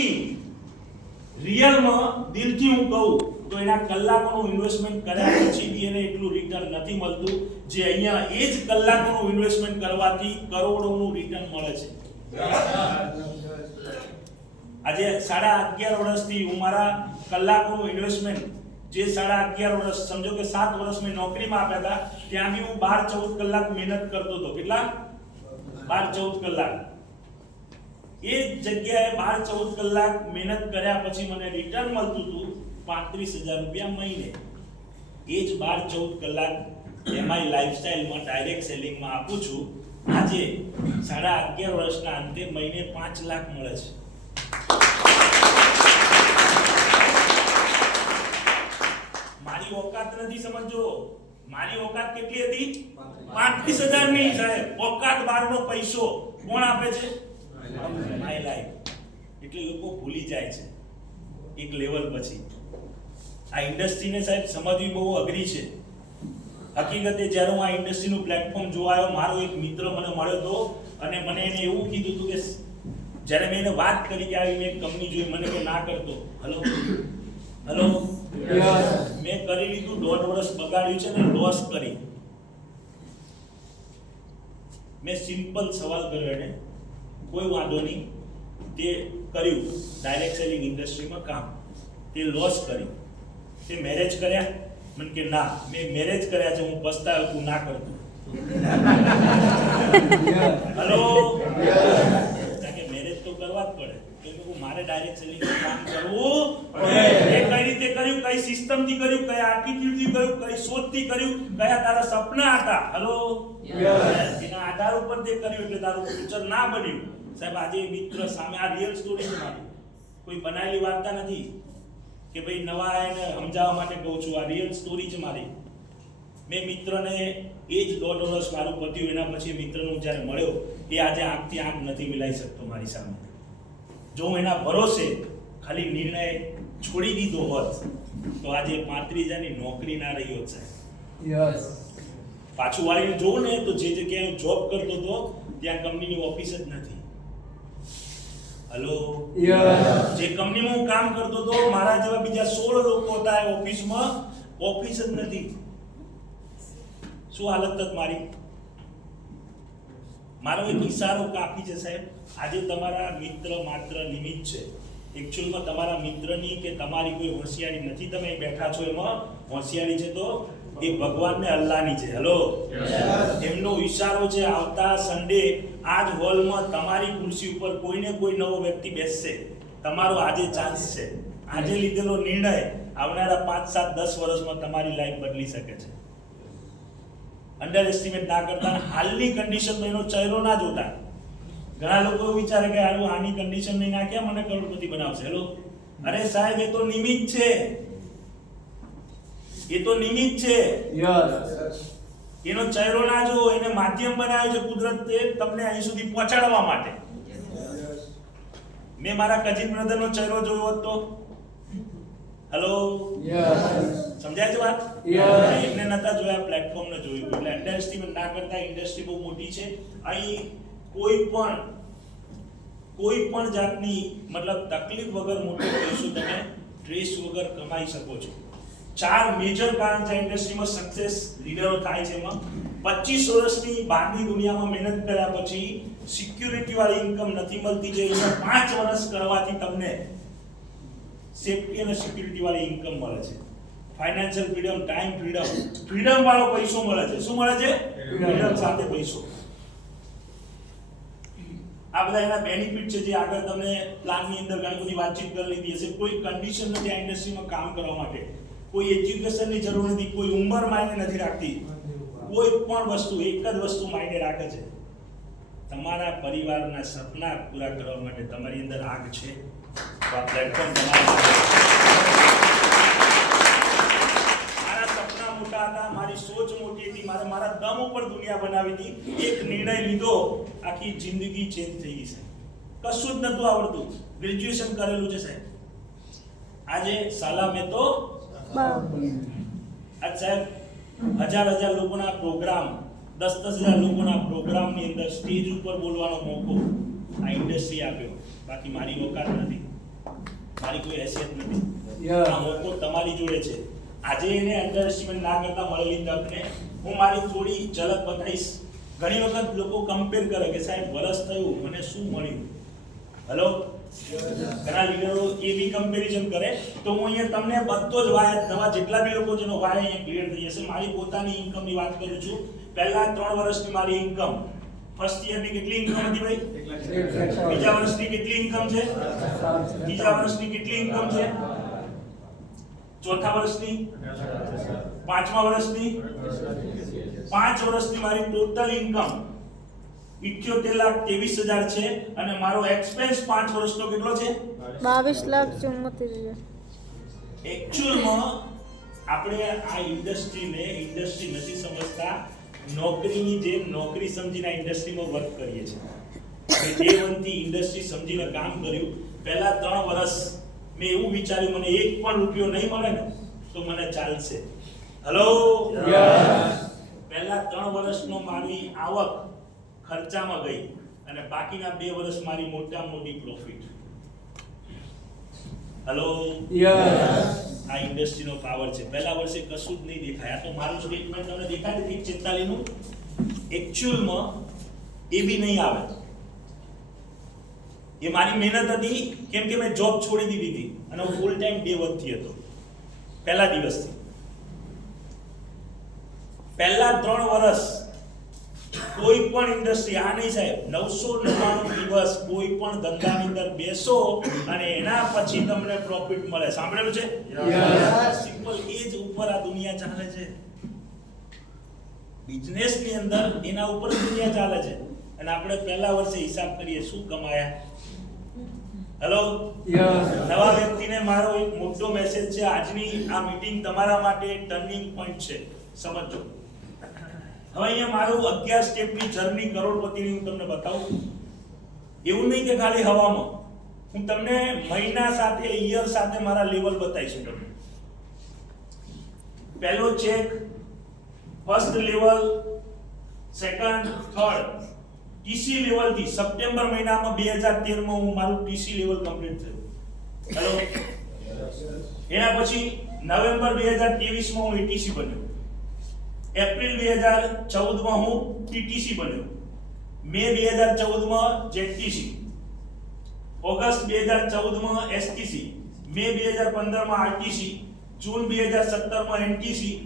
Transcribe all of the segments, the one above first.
પછી રિયલમાં દિલથી હું કહું તો એના કલાકોનું ઇન્વેસ્ટમેન્ટ કર્યા પછી બી એને એટલું રિટર્ન નથી મળતું જે અહીંયા એ જ કલાકોનું ઇન્વેસ્ટમેન્ટ કરવાથી કરોડોનું રિટર્ન મળે છે. આજે 11.5 વર્ષથી હું મારા કલાકોનું ઇન્વેસ્ટમેન્ટ જે 11.5 વર્ષ સમજો કે 7 વર્ષ મેં નોકરીમાં આપ્યા હતા ત્યાં બી હું 12-14 કલાક મહેનત કરતો હતો. કેટલા? 12-14 કલાક. એ જગ્યાએ 12-14 કલાક મહેનત કર્યા પછી મને રિટર્ન મળતું હતું 35,000 રૂપિયા મહિને. એ જ 12-14 કલાક એમઆઈ લાઈફસ્ટાઈલમાં ડાયરેક્ટ સેલિંગમાં આપું છું. આજે 11.5 વર્ષના અંતે મહિને 5 લાખ મળે છે. મારી ઓકાત નથી, સમજો. મારી ઓકાત કેટલી હતી? 35,000 ની. સાહેબ, ઓકાત બહારનો પૈસો કોણ આપે છે? My life. એટલે લોકો ભૂલી જાય છે એક લેવલ પછી. આ ઇન્ડસ્ટ્રીને સાહેબ સમજવી બહુ અઘરી છે. હકીકતે જ્યારે હું આ ઇન્ડસ્ટ્રીનું પ્લેટફોર્મ જોવા આવ્યો, મારો એક મિત્ર મને મળ્યો હતો અને મને એને એવું કીધું હતું કે જ્યારે મેં એને વાત કરી કે આવી મેં કંપની જોઈ, મને કે ના કરતો. હલો મેં કરી લીધું, 1.5 વર્ષ બગાડ્યું છે ને લોસ કરી. મેં સિમ્પલ સવાલ કર્યો એને, કોઈ વાંધો નહીં, તે કર્યું ડાયરેક્ટ સેલિંગ ઇન્ડસ્ટ્રીમાં કામ, તે લોસ કર્યું. તે મેરેજ કર્યા? મને કે ના, મેં મેરેજ કર્યા છે, હું પસ્તાયો તું ના કરતો. હલો, કે મેરેજ તો કરવા જ પડે. તો મારે ડાયરેક્ટ સેલિંગ કામ કરવું પડે. એ કઈ રીતે કર્યું, કઈ સિસ્ટમ થી કર્યું, કયા એટીટ્યુડ થી કર્યું, કઈ સોચ થી કર્યું, કયા તારા સપના હતા, હલો, એના આધાર ઉપર તે કર્યું એટલે તારું ફ્યુચર ના બન્યું. સાહેબ, આજે મિત્ર સામે, આ રિયલ સ્ટોરી છે મારી, કોઈ બનાવેલી વાર્તા નથી કે ભાઈ નવા એને સમજાવવા માટે કહું છું. આ રિયલ સ્ટોરી છે મારી. મેં મિત્રને એ જ 1.5 વર્ષ મારું પત્યું, એના પછી મિત્રનું જ્યારે મળ્યો એ આજે આંખથી આંખ નથી મિલાઈ શકતો મારી સામે. જો હું એના ભરોસે ખાલી નિર્ણય છોડી દીધો હોત તો આજે 35,000 ની નોકરી ના રહી હોત સાહેબ. પાછું વાળીને જોઉં ને તો જે જગ્યાએ હું જોબ કરતો હતો ત્યાં કંપનીની ઓફિસ જ નથી. હલો, જે કંપનીમાં હું કામ કરતો હતો મારા જેવા બીજા 16 લોકો હતા એ ઓફિસમાં, ઓફિસ જ નથી. શું હાલત તક મારી. મારો એક ઈશારો કાફી છે સાહેબ. આજે તમારા મિત્ર માત્ર નિમિત્ત છે. એકચ્યુઅલમાં તમારા મિત્રની કે તમારી કોઈ હોશિયારી નથી. તમે બેઠા છો એમાં હોશિયારી છે તો એ ભગવાન ને અલ્લાહની છે. હલો, એમનો ઈશારો છે. આવતા સન્ડે આજ હોલમાં તમારી ખુરશી ઉપર કોઈને કોઈ નવો વ્યક્તિ બેસશે. તમારો આજે ચાન્સ છે. આજે લીધેલો નિર્ણય આવનારા 5, 7, 10 વર્ષમાં તમારી લાઈફ બદલી શકે છે. અંડર એસ્ટિમેટ ના કરતા. હાલની કન્ડિશનમાં એનો ચહેરો ના જોતા. ઘણા લોકો વિચારે કે આની કન્ડિશન નહીં નાખ્યા મને કરોડપતિ બનાવશે. હેલો, અરે સાહેબ, એ તો નિમિત્ત છે. એ તો નિમિત્ત છે. એનો ચહેરો ના જો, એને માધ્યમ બનાવ્યો છે કુદરતે તમને અહીં સુધી પહોંચાડવા માટે. મેં મારા કઝિન બ્રધરનો ચહેરો જોયો હતો. હેલો, સમજાય છે વાત? એમને નતા જોયા, પ્લેટફોર્મ ને જોયું. એટલે અંડર એસ્ટિમેટ ના કરતા. ઇન્ડસ્ટ્રી બહુ મોટી છે. અહીં કોઈ પણ જાતની મતલબ તકલીફ વગર મોટો પૈસો તમે ટ્રેસ વગર કમાઈ શકો છો. 4 મેજર કારણ છે ઇન્ડસ્ટ્રીમાં સક્સેસ લીડરો થાય છે. એમાં 25 વર્ષની બહારની દુનિયામાં મહેનત કર્યા પછી સિક્યુરિટી વાળી ઇન્કમ નથી મળતી. જે 5 વર્ષ કરવાથી તમને સેફટી અને સિક્યુરિટી વાળી ઇન્કમ મળે છે. Financial freedom, time freedom, freedom વાળો પૈસો મળે છે. શું મળે છે? ફ્રીડમ સાથે પૈસો. આ બધા એના બેનિફિટ છે જે આગળ તમને પ્લાનની અંદર ઘણી બધી વાતચીત કરી લીધી હશે. કોઈ કન્ડિશન નથી આ ઇન્ડસ્ટ્રીમાં કામ કરવા માટે. કોઈ એજ્યુકેશનની જરૂર નથી. કોઈ ઉંમર માયને નથી રાખતી. કોઈ પણ વસ્તુ, એક જ વસ્તુ માયને રાખે છે. તમારા પરિવારના સપના પૂરા કરવા માટે તમારી અંદર આગ છે તો આ પ્લેટફોર્મ તમારા. મારા સપના મોટા હતા, મારી સોચ મોટી હતી, મારા દમ ઉપર દુનિયા બનાવી હતી. એક નિર્ણય લીધો, આખી જિંદગી ચેન્જ થઈ ગઈ છે. કશું જ નતું આવડતું, ગ્રેજ્યુએશન કરેલું છે સાહેબ. આજે સાલા મેં તો આજ સાહેબ 1000 લોકોના પ્રોગ્રામ, 10,000 લોકોના પ્રોગ્રામની અંદર સ્ટેજ ઉપર બોલવાનો મોકો આ ઇન્ડસ્ટ્રી આપ્યો. બાકી મારી ઓકાત નથી. કોઈ હેસિયત નથી. આ મોકો તમારી જોડે છે. આજે એને અંડરએસ્ટિમેટ ના કરતા મળેલી તકને હું મારી થોડી ઝલક બતાવીશ. ઘણી વખત લોકો કમ્પેર કરે કે સાહેબ વરસ થયું મને શું મળ્યું. હેલો, ઘણા લીડરો એ બી કમ્પેરિઝન કરે. તો હું અહીંયા તમને બધો જ વાય નવા જેટલા બી લોકો જેનો વાય અહીંયા ક્લિયર થઈ જશે. મારી પોતાની ઇન્કમની વાત કરું છું. પહેલા 3 વર્ષની મારી ઇન્કમ, ફર્સ્ટ યરની કેટલી ઇન્કમ હતી ભાઈ? બીજા વર્ષની કેટલી ઇન્કમ છે? ત્રીજા વર્ષની કેટલી ઇન્કમ છે? ચોથા વર્ષની? પાંચમા વર્ષની? 5 વર્ષની મારી ટોટલ ઇન્કમ 78,23,000 છે અને મારો એક્સપેન્સ 5 વર્ષનો કેટલો છે? 22,74,000. એક્ચ્યુઅલમાં આપણે આ ઇન્ડસ્ટ્રી નથી સમજતા. નોકરીની જેમ નોકરી સમજીને આ ઇન્ડસ્ટ્રીમાં વર્ક કરીએ છીએ. ડે 1 થી ઇન્ડસ્ટ્રી સમજીને કામ કર્યું. પહેલા 3 વર્ષ મેં એવું વિચાર્યું મને 1 પણ રૂપિયો નહીં મળે ને તો મને ચાલશે. હેલો, પહેલા 3 વર્ષનો મારી આવક ખર્ચામાં ગઈ અને બાકીના 2 વર્ષ મારી મોટી પ્રોફિટ. હેલો, આ ઇન્ડસ્ટ્રીનો પાવર છે. પહેલા વર્ષે કશું જ નહીં દેખાય. આ તો મારું સ્ટેટમેન્ટ તમને દેખાય છે 46 નું. એક્ચ્યુઅલમાં એ બી નહીં આવે. એ મારી મહેનત હતી, કેમ કે મેં જોબ છોડી દીધી હતી અને હું ફૂલ ટાઈમ ડે 1 થી હતો પહેલા દિવસથી. પહેલા 3 વર્ષ કોઈ પણ ઇન્ડસ્ટ્રી, આ નહીં સાહેબ, 999 દિવસ કોઈ પણ ધંધાની અંદર બેસો અને એના પછી તમને પ્રોફિટ મળે. સાંભળેલું છે? સિમ્પલ. એ જ ઉપર આ દુનિયા ચાલે છે. બિઝનેસ ની અંદર એના ઉપર દુનિયા ચાલે છે. અને આપણે પહેલા વર્ષે હિસાબ કરીએ શું કમાયા. હેલો, નવા વ્યક્તિને મારો એક મોટો મેસેજ છે. આજની આ મીટિંગ તમારા માટે ટર્નિંગ પોઈન્ટ છે, સમજો. હવે અહીંયા મારું 11 સ્ટેપની જર્ની કરોડપતિની હું તમને બતાવું. એવું નહીં કે ખાલી હવામાં, હું તમને મહિના સાથે, યર સાથે મારા લેવલ બતાવીશું તમને. પહેલો check, first level, second, third, TC level થી સપ્ટેમ્બર મહિનામાં 2013 માં હું મારું ટીસી લેવલ કમ્પ્લીટ થયું. હેલો, એના પછી નવેમ્બર 2023 માં હું એટીસી બન્યો. એપ્રિલ 2014 માં હું ટીટીસી બન્યો. મે 2014 માં જેટીસી. ઓગસ્ટ 2014 માં એસટીસી. મે 2015 માં આરટીસી. જૂન 2017 માં એનટીસી.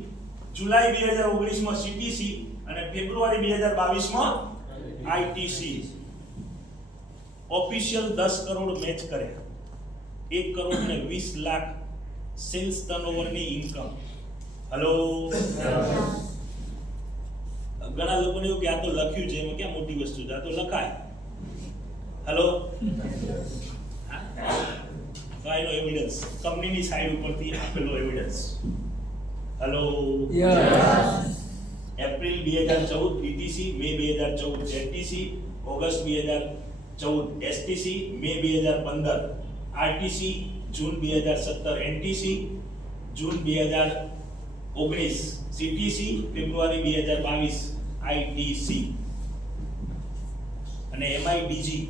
જુલાઈ 2019 માં સીટીસી અને ફેબ્રુઆરી 2022 માં આઈટીસી. ઓફિશિયલ 10 કરોડ મેચ કર્યા. 1 કરોડ ને 20 લાખ સેલ્સ ટર્નઓવરની ઇન્કમ. હેલો, ઘણા લોકોને એવું કે આ તો લખ્યું છે, એમાં ક્યાં મોટી વસ્તુ છે, આ તો લખાય. હેલો, તો આનો એવિડન્સ કંપનીની સાઈડ ઉપરથી આપેલો એવિડન્સ. હેલો, એપ્રિલ 2014 ટીટીસી, મે 2014 જેટીસી, ઓગસ્ટ 2014 એસટીસી, મે 2015 આરટીસી, જૂન 2017 એનટીસી, જૂન 2019 સીટીસી, ફેબ્રુઆરી 2022 આઈટીસી અને એમઆઈડીજી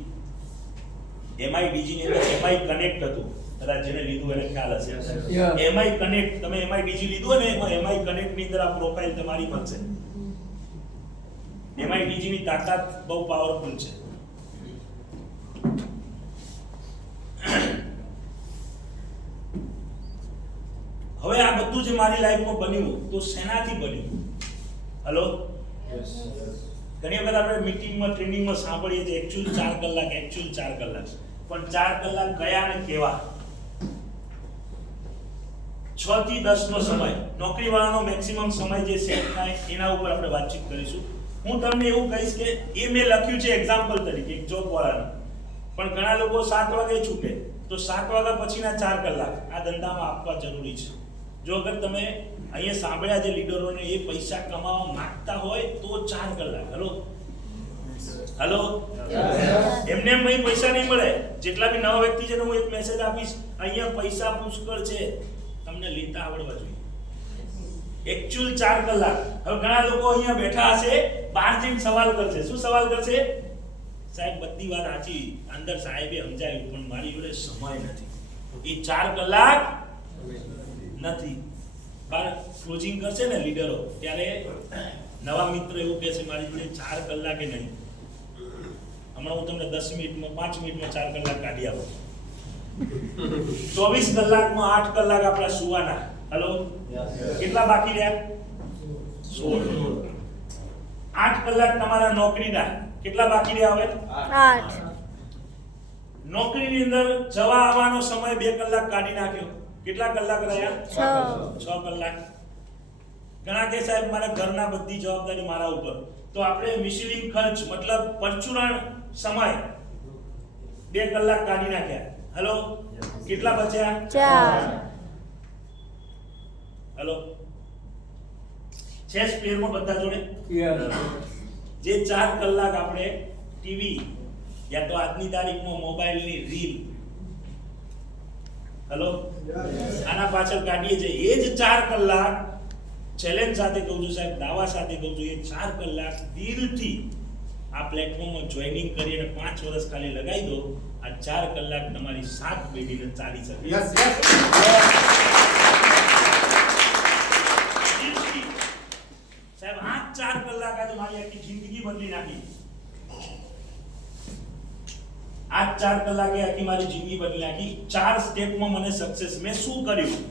ની અંદર એમઆઈ કનેક્ટ હતું. કદાચ જેને લીધું એને ખ્યાલ હશે. એમઆઈ કનેક્ટ, તમે એમઆઈડીજી લીધું ને, એમાં એમઆઈ કનેક્ટ ની અંદર આ પ્રોફાઇલ તમારી બનશે. એમઆઈડીજી ની તાકાત બહુ પાવરફુલ છે. હવે આ બધું જે મારી લાઈફમાં બન્યું તો શેનાથી બન્યું? હેલો, ઘણી વખત આપણે મીટિંગમાં, ટ્રેનિંગમાં સાંભળીએ છીએ એક્ચ્યુઅલ 4 કલાક, એક્ચ્યુઅલ 4 કલાક. પણ 4 કલાક કયા ને કેવા? 6 થી 10 નો સમય, નોકરી વાળાનો મેક્સિમમ સમય જે સેટ થાય એના ઉપર આપણે વાતચીત કરીશું. હું તમને એવું કહીશ કે એ મેં લખ્યું છે એક્ઝામ્પલ તરીકે એક જોબ વાળાનું. પણ ઘણા લોકો 7 વાગે છૂટે, તો 7 વાગ્યા પછીના 4 કલાક આ ધંધામાં આપવા જરૂરી છે. જો અગર તમે અહીંયા સાંભળ્યા જે લીડરોને એ પૈસા કમાવા માંગતા હોય તો 4 કલાક. હેલો, એમને એમ ભાઈ પૈસા નહીં મળે. જેટલા બી નવા વ્યક્તિ છે ને હું એક મેસેજ આપીશ, અહીંયા પૈસા પુષ્કળ છે, તમને લેતા આવડવા જોઈએ. એક્ચ્યુઅલ 4 કલાક. હવે ઘણા લોકો અહીંયા બેઠા હશે, બહાર જઈને સવાલ કરશે. શું સવાલ કરશે? સાહેબ બધી વાત સાચી, અંદર સાહેબે સમજાવ્યું પણ મારી જોડે સમય નથી. એ 4 કલાક નથી. બાર ક્લોઝિંગ કરશે ને લીડરો ત્યારે નવા મિત્ર એવું કહે છે મારી જોડે 4 કલાકે નહીં, હમણાં હું તમને 10 મિનિટમાં 5 મિનિટમાં 4 કલાક કાઢી આવું. 24 કલાકમાં 8 કલાક આપણા સુવાના. હેલો, કેટલા બાકી રહ્યા? 16. 8 કલાક તમારા નોકરીના, કેટલા બાકી રહ્યા હવે? 8. નોકરીની અંદર જવા આવવાનો સમય 2 કલાક કાઢી નાખ્યો, કેટલા કલાક રહ્યા? 6 કલાક. ઘણા કે સાહેબ મારા ઘરના બધી જવાબદારી મારા ઉપર, તો આપણે મિસલિંગ ખર્ચ મતલબ પરચુરણ સમય 2 કલાક કાઢી નાખ્યા. હેલો, કેટલા બચ્યા? 4. હેલો, છે સ્પેરમાં બધા જોડે? જે 4 કલાક આપણે ટીવી યા તો આજની તારીખમાં મોબાઈલની રીલ, હેલો, આના પાછળ કાઢીએ છીએ, એ જ 4 કલાક ચેલેન્જ સાથે કહું છું સાહેબ, દાવા સાથે કહું છું, એ 4 કલાક દિલથી આ પ્લેટફોર્મમાં જોઈનિંગ કરી અને 5 વર્ષ ખાલી લગાવી દો, આ 4 કલાક તમારી 7 પેઢીને ચાલી શકે. દિલથી. સાહેબ આ 4 કલાક આજે મારી આખી જિંદગી બદલી નાખી. આ 4 કલાકે આખી મારી જિંદગી બદલી નાખી. 4 સ્ટેપમાં મને સક્સેસ. મેં શું કર્યું?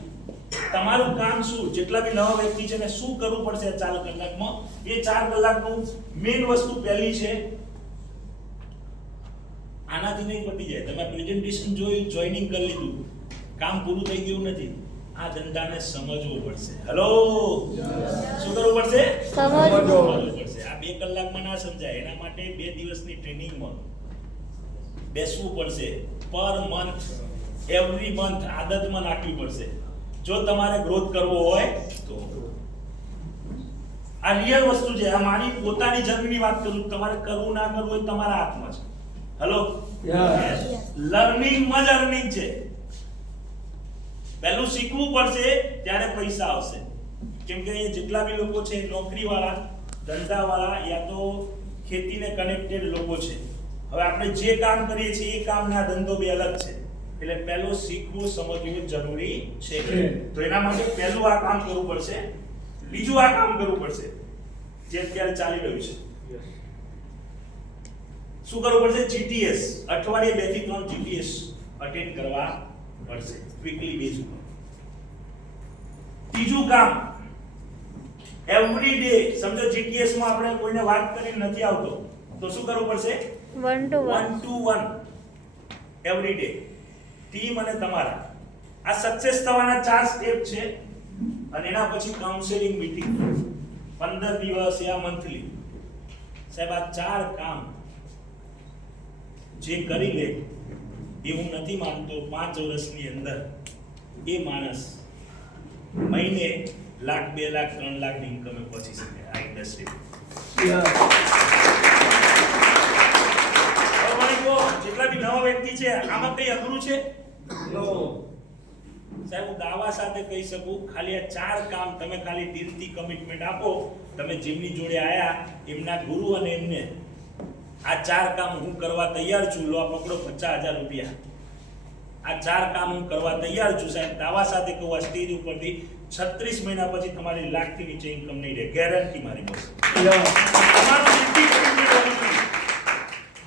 તમારું કામ શું? જેટલા બી નવા વ્યક્તિ છે ને શું કરવું પડશે આ 4 કલાકમાં? એ 4 કલાકનું મેઇન વસ્તુ પહેલી છે, આનાથી નહીં પતી જાય. તમે પ્રેઝન્ટેશન જોઈ, જોઈનિંગ કરી લીધું, કામ પૂરું થઈ ગયું નથી. આ ધંધાને સમજવો પડશે. હેલો, શું કરવું પડશે? સમજવું પડશે. આ 2 કલાકમાં ના સમજાય, એના માટે 2 દિવસની ટ્રેનિંગમાં બેસવું પડશે. પર મંથ, એવરી મંથ આદતમાં નાખવી પડશે જો તમારે ગ્રોથ કરવો હોય તો. આ રિયલ વસ્તુ છે. આ મારી પોતાની જર્નીની વાત કરું, તમારે કરવું ના કરવું હોય તમારા હાથમાં છે. હેલો, લર્નિંગ માં જ અર્નિંગ છે. પહેલું શીખવું પડશે ત્યારે પૈસા આવશે. કેમ કે અહીંયા જેટલા બી લોકો છે, નોકરી વાળા, ધંધા વાળા યા તો ખેતીને કનેક્ટેડ લોકો છે. હવે આપણે જે કામ કરીએ છીએ એ કામના ધંધો બે અલગ છે, એટલે પહેલું શીખવું સમજવું જરૂરી છે. તો એના માટે પહેલું આ કામ કરવું પડશે, બીજું આ કામ કરવું પડશે જે અત્યારે ચાલી રહ્યું છે. શું કરવું પડશે? જીટીએસ અઠવાડિયે 2 થી 3 જીટીએસ અટેન્ડ કરવા પડશે ક્વિકલી બેઝ ઉપર. ત્રીજું કામ એવરી ડે. સમજો જીટીએસ માં આપણે કોઈને વાત કરીને નથી આવતો તો શું કરવું પડશે? 1 to 1 એવરી ડે. ટીમ અને તમારા આ સક્સેસ થવાના 4 સ્ટેપ છે. અને એના પછી કાઉન્સેલિંગ મીટિંગ 15 દિવસ યા મંથલી. સાહેબ આ 4 કામ જે કરી લે એ હું નથી માનતો 5 વર્ષની અંદર એ માણસ મહિને લાખ, 2 લાખ, 3 લાખ ની ઇન્કમે પહોંચી શકે આ ઇન્ડસ્ટ્રી. જેટલા બી નવા વ્યક્તિ છે આમાં કઈ અઘરું છે? સાહેબ હું દાવા સાથે કહી શકું, ખાલી આ 4 કામ તમે ખાલી દિલથી કમિટમેન્ટ આપો. તમે જેમની જોડે આયા એમના ગુરુ અને એમને આ 4 કામ હું કરવા તૈયાર છું, લો આ પકડો 50,000 રૂપિયા. આ 4 કામ હું કરવા તૈયાર છું સાહેબ. દાવા સાથે કહું આ સ્ટેજ ઉપરથી 36 મહિના પછી તમારી લાખથી નીચે ઇન્કમ નહીં રહે, ગેરંટી મારી પાસે. તમારું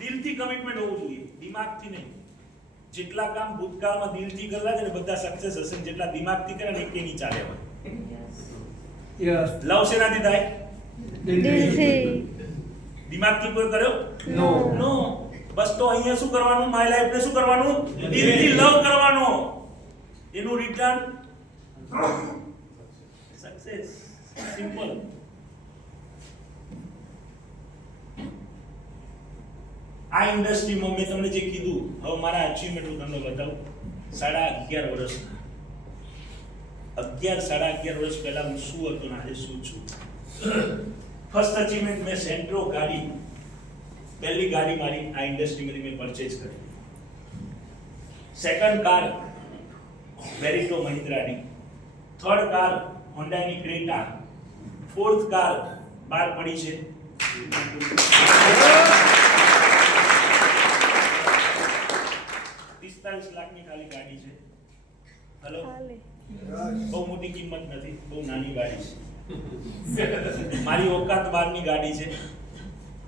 દિલથી કમિટમેન્ટ હોવું જોઈએ, દિમાગથી નહીં. જેટલા કામ ભૂતકાળમાં દિલથી કરેલા છે ને બધા સક્સેસ હશે, જેટલા દિમાગથી કરે ને એકે નહીં ચાલે. લવ શેનાથી થાય? દિલથી. દિમાગથી કોઈ કર્યો? નો. બસ તો અહીંયા શું કરવાનું? માય લાઈફ ને શું કરવાનું? દિલથી લવ કરવાનો. એનું રિટર્ન સક્સેસ. સિમ્પલ. આ ઇન્ડસ્ટ્રીમાં મેં તમને જે કીધું, હવે મારા અચીવમેન્ટ હું તમને બતાવું. 11.5 વર્ષના 11 વર્ષ પહેલા હું શું હતો ને આજે શું છું. ફર્સ્ટ અચીવમેન્ટ મેં સેન્ટ્રો ગાડી, પહેલી ગાડી મારી આ ઇન્ડસ્ટ્રીમાંથી મેં પરચેઝ કરી. સેકન્ડ કાર વેરિટો મહિન્દ્રાની. થર્ડ કાર હોન્ડાની ક્રેટા. ફોર્થ કાર બહાર પડી છે. 45 લાખની ખાલી ગાડી છે. હલો, ચાલે. બહુ મોટી કિંમત નથી, બહુ નાની ગાડી છે. મારી ઓકાત બહારની ગાડી છે.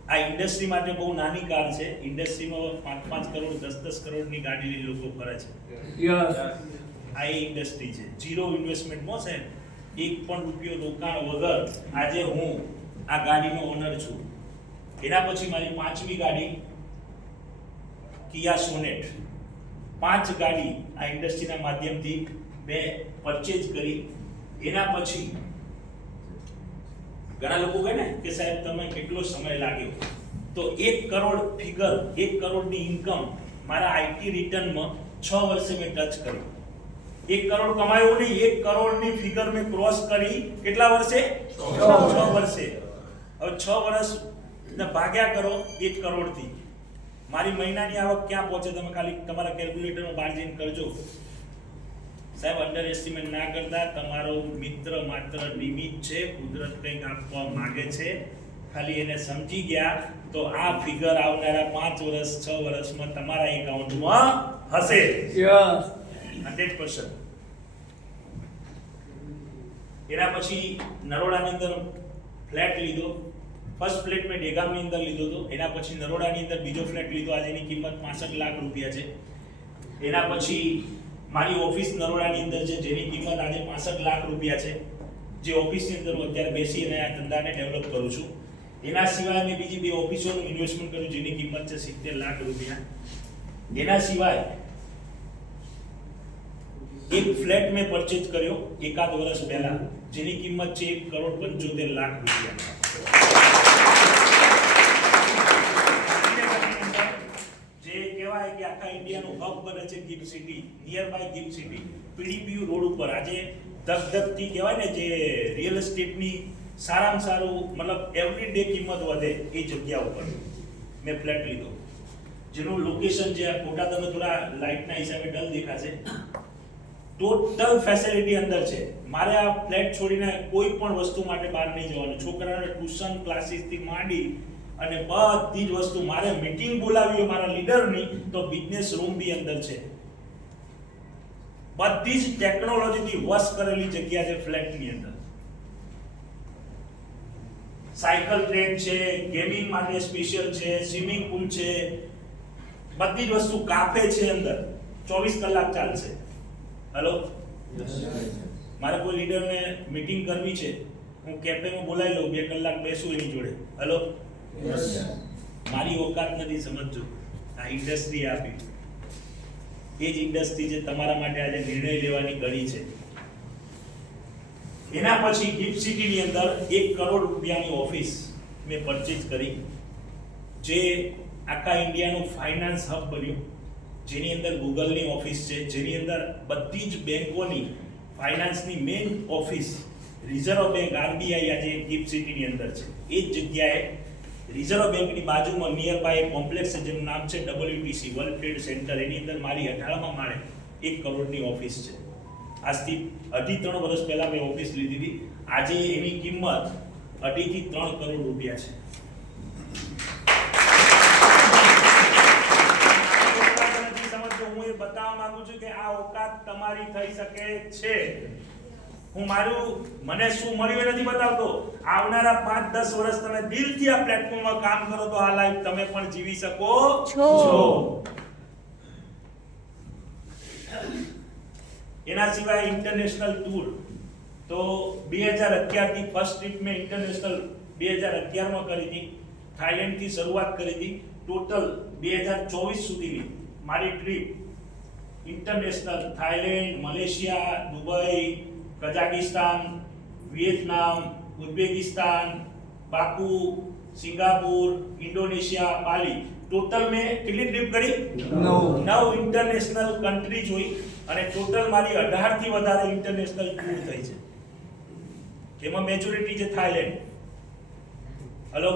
આ ઇન્ડસ્ટ્રી માટે બહુ નાની કાર છે. ઇન્ડસ્ટ્રીમાં 5-5 કરોડ 10-10 કરોડની ગાડી લઈ લોકો ફરે છે. આ એ ઇન્ડસ્ટ્રી છે. ઝીરો ઇન્વેસ્ટમેન્ટમાં છે. એક પણ રૂપિયો રોકાણ વગર આજે હું આ ગાડીનો ઓનર છું. એના પછી મારી 5મી ગાડી કિયા સોનેટ. 5 ગાડી આ ઇન્ડસ્ટ્રીના માધ્યમથી મેં પરચેજ કરી. એના પછી ઘણા લોકો કહે ને કે સાહેબ તમે કેટલો સમય લાગ્યો, તો 1 કરોડ ફિગર, 1 કરોડની ઇન્કમ મારા આઈટી રિટર્નમાં 6 વર્ષે મેં ટચ કર્યું. 1 કરોડ કમાયો નહીં, 1 કરોડની ફિગર મેં ક્રોસ કરી. કેટલા વર્ષે? 6 વર્ષે. હવે 6 વર્ષ ને ભાગ્યા કરો 1 કરોડથી. મારી મહિનાની આવક ક્યાં પહોંચે તમે ખાલી તમારા કેલ્ક્યુલેટરમાં બહાર જઈને કરજો. સાહેબ અંડર એસ્ટિમેટ ના કરતા. તમારો મિત્ર માત્ર નિમિત્ત છે. કુદરત કંઈક આપવા માંગે છે, ખાલી એને સમજી ગયા તો આ ફિગર આવનારા 5 વર્ષ 6 વર્ષમાં તમારા એકાઉન્ટમાં હશે. 100%. એના પછી નરોડાની અંદર ફ્લેટ લીધો. ફર્સ્ટ ફ્લેટ મેં ડેગામની અંદર લીધો હતો. એના પછી નરોડાની અંદર બીજો ફ્લેટ લીધો. આજે એની કિંમત 65 લાખ રૂપિયા છે. એના પછી મારી ઓફિસ નરોડાની અંદર છે, જેની કિંમત આજે 65 લાખ રૂપિયા છે. જે ઓફિસની અંદર હું અત્યારે બેસી અને આ ધંધાને ડેવલપ કરું છું. એના સિવાય મેં બીજી 2 ઓફિસોનું ઇન્વેસ્ટમેન્ટ કર્યું, જેની કિંમત છે 70 લાખ રૂપિયા. એના સિવાય એક ફ્લેટ મેં પરચેજ કર્યો એકાદ વર્ષ પહેલા, જેની કિંમત છે 1 કરોડ 75 લાખ રૂપિયા. જે કહેવાય કે આખા ઇન્ડિયાનું હબ બને છે gift city, near by gift city, PDPU road ઉપર. આજે ધગધગતી કહેવાય ને જે રિયલ એસ્ટેટની સારામાં સારું મતલબ એવરી ડે કિંમત વધે એ જગ્યા ઉપર મેં ફ્લેટ લીધો, જેનું લોકેશન છે. ફોટા તમે થોડા લાઇટના હિસાબે ડલ દેખાશે. ટોટલ ફેસિલિટી અંદર છે. મારે આ ફ્લેટ છોડીને કોઈ પણ વસ્તુ માટે બહાર નહીં જવાનું. છોકરાઓને ટ્યુશન ક્લાસીસથી માંડી અને બધી જ વસ્તુ. મારે મીટિંગ બોલાવી મારા લીડરની તો બિઝનેસ રૂમ બી અંદર છે. બધી જ ટેકનોલોજીથી વશ કરેલી જગ્યા છે ફ્લેટની અંદર. સાયકલ ટ્રેક છે, ગેમિંગ માટે સ્પેશિયલ છે, સ્વિમિંગ પુલ છે, બધી જ વસ્તુ. કાફે છે અંદર, 24 કલાક ચાલશે. હેલો, મારે કોઈ લીડરને મીટિંગ કરવી છે, હું કેફેમાં બોલાવી લઉં, 2 કલાક બેસું એની જોડે. હેલો, મારી ઓકાત નથી, સમજજો. આ ઇન્ડસ્ટ્રી આપી, એ જ ઇન્ડસ્ટ્રી જે તમારા માટે આજે નિર્ણય લેવાની ઘડી છે. એના પછી ગિફ્ટ સિટીની અંદર 1 કરોડ રૂપિયાની ઓફિસ મેં પરચેજ કરી, જે આખા ઇન્ડિયાનું ફાઇનાન્સ હબ બન્યું. જેની અંદર ગૂગલની ઓફિસ છે, જેની અંદર બધી જ બેંકોની ફાઇનાન્સની main office, reserve bank RBI આજે ગિફ્ટ સિટીની અંદર છે. એ જ જગ્યાએ રિઝર્વ બેંકની બાજુમાં નિયર બાય એક કોમ્પ્લેક્સ છે, જેનું નામ છે WTC વર્લ્ડ ટ્રેડ સેન્ટર. એની અંદર મારી 18મા માળે 1 કરોડની ઓફિસ છે. આજથી 2.5-3 વર્ષ પહેલા મેં ઓફિસ લીધી હતી. આજે એની કિંમત 2.5 થી 3 કરોડ રૂપિયા છે. હું એ બતાવવા માંગુ છું કે આ ઓકાત તમારી થઈ શકે છે. હું મને શું મળ્યું એ નથી બતાવતો. આવનારા 5-10 વર્ષ તમે દિલથી આ પ્લેટફોર્મમાં કામ કરો તો આ લાઈફ તમે પણ જીવી શકો છો. એના સિવાય ઇન્ટરનેશનલ ટૂર તો 2011 થી ફર્સ્ટ ટ્રીપ મેં ઇન્ટરનેશનલ 2011માં કરી હતી. થાઈલેન્ડથી શરૂઆત કરી હતી. ટોટલ 2024 સુધીની મારી trip international Thailand, Malaysia, Dubai, Kazakhstan, Vietnam, Uzbekistan, Baku, Singapore, Indonesia, Bali. Total મેં કેટલી ટ્રીપ કરી? 9 ઇન્ટરનેશનલ કન્ટ્રી જોઈ અને ટોટલ મારી 18 થી વધારે ઇન્ટરનેશનલ ટૂર થઈ છે. એમાં મેજોરિટી છે થાઈલેન્ડ. હેલો,